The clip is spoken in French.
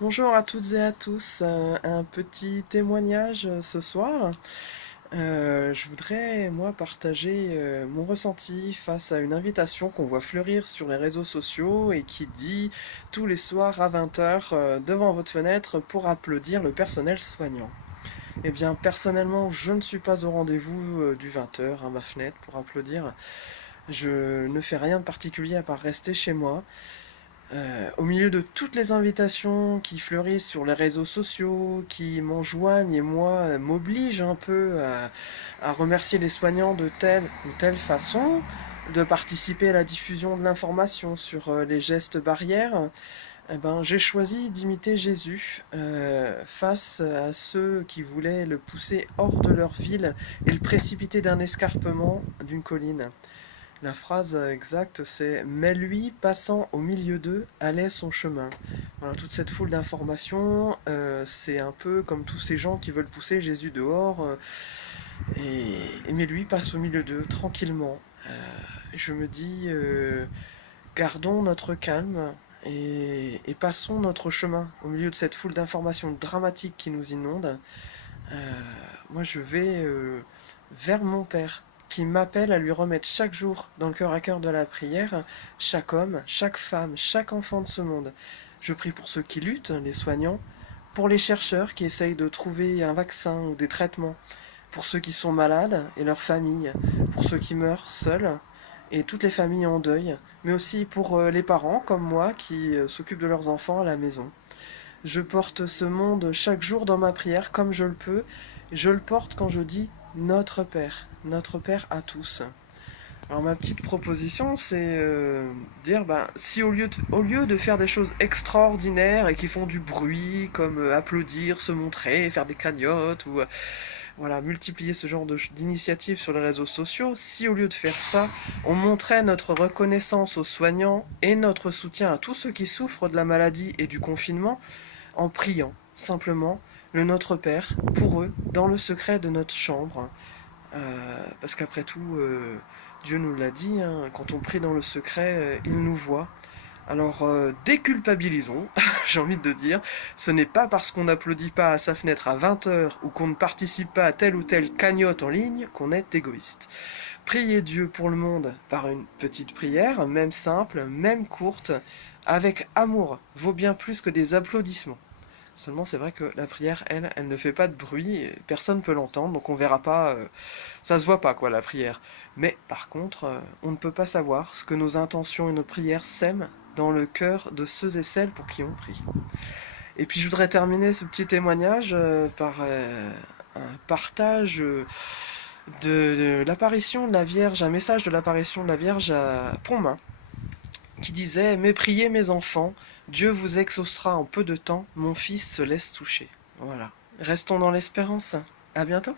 Bonjour à toutes et à tous. Un petit témoignage ce soir. Je voudrais, moi, partager mon ressenti face à une invitation qu'on voit fleurir sur les réseaux sociaux et qui dit tous les soirs à 20 heures devant votre fenêtre pour applaudir le personnel soignant. Eh bien, personnellement, je ne suis pas au rendez-vous du 20 heures à ma fenêtre pour applaudir. Je ne fais rien de particulier à part rester chez moi. Au milieu de toutes les invitations qui fleurissent sur les réseaux sociaux, qui m'enjoignent et moi m'obligent un peu à remercier les soignants de telle ou telle façon, de participer à la diffusion de l'information sur les gestes barrières, eh ben, j'ai choisi d'imiter Jésus face à ceux qui voulaient le pousser hors de leur ville et le précipiter d'un escarpement d'une colline. La phrase exacte, c'est mais lui, passant au milieu d'eux, allait son chemin. Voilà, toute cette foule d'informations, c'est un peu comme tous ces gens qui veulent pousser Jésus dehors, mais lui passe au milieu d'eux, tranquillement. Je me dis, gardons notre calme et passons notre chemin au milieu de cette foule d'informations dramatiques qui nous inondent. Moi, je vais vers mon Père, qui m'appelle à lui remettre chaque jour dans le cœur à cœur de la prière, chaque homme, chaque femme, chaque enfant de ce monde. Je prie pour ceux qui luttent, les soignants, pour les chercheurs qui essayent de trouver un vaccin ou des traitements, pour ceux qui sont malades et leurs familles, pour ceux qui meurent seuls et toutes les familles en deuil, mais aussi pour les parents comme moi qui s'occupent de leurs enfants à la maison. Je porte ce monde chaque jour dans ma prière comme je le peux. Je le porte quand je dis Notre Père à tous. Alors ma petite proposition, c'est dire, si au lieu de faire des choses extraordinaires et qui font du bruit, comme applaudir, se montrer, faire des cagnottes, ou voilà, multiplier ce genre d'initiatives sur les réseaux sociaux, si au lieu de faire ça, on montrait notre reconnaissance aux soignants et notre soutien à tous ceux qui souffrent de la maladie et du confinement, en priant simplement le Notre Père pour eux dans le secret de notre chambre. Parce qu'après tout, Dieu nous l'a dit, hein, quand on prie dans le secret, il nous voit. Alors déculpabilisons, j'ai envie de dire, ce n'est pas parce qu'on n'applaudit pas à sa fenêtre à 20 heures ou qu'on ne participe pas à telle ou telle cagnotte en ligne qu'on est égoïste. Priez Dieu pour le monde par une petite prière, même simple, même courte, avec amour, vaut bien plus que des applaudissements. Seulement, c'est vrai que la prière, elle ne fait pas de bruit, personne ne peut l'entendre, donc on verra pas, ça se voit pas quoi la prière. Mais par contre, on ne peut pas savoir ce que nos intentions et nos prières sèment dans le cœur de ceux et celles pour qui on prie. Et puis je voudrais terminer ce petit témoignage par un partage de l'apparition de la Vierge, un message de l'apparition de la Vierge à Pontmain, qui disait « Mais priez mes enfants, Dieu vous exaucera en peu de temps, mon fils se laisse toucher. » Voilà. Restons dans l'espérance. À bientôt.